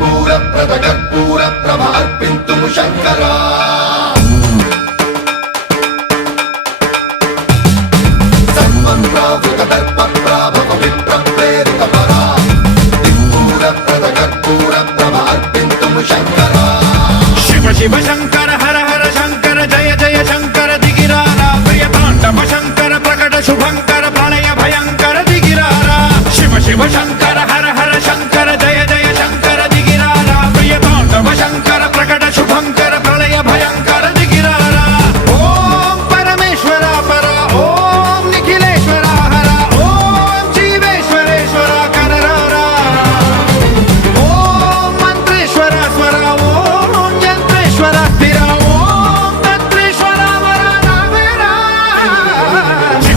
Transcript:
కర్పూర ప్రద కర్పూర ప్రభ అర్పింతుము శంకరా సర్వం ప్రావృత దర్ప ప్రాభవ విప్ర ప్రేరిత పరా కర్పూర ప్రద కర్పూర ప్రభ అర్పింతుము శంకరా శివ శివ శంకర హర హర శంకర జయ జయ శంకర దిగిరారా ప్రియ తాండవ శంకర ప్రకట శుభంకర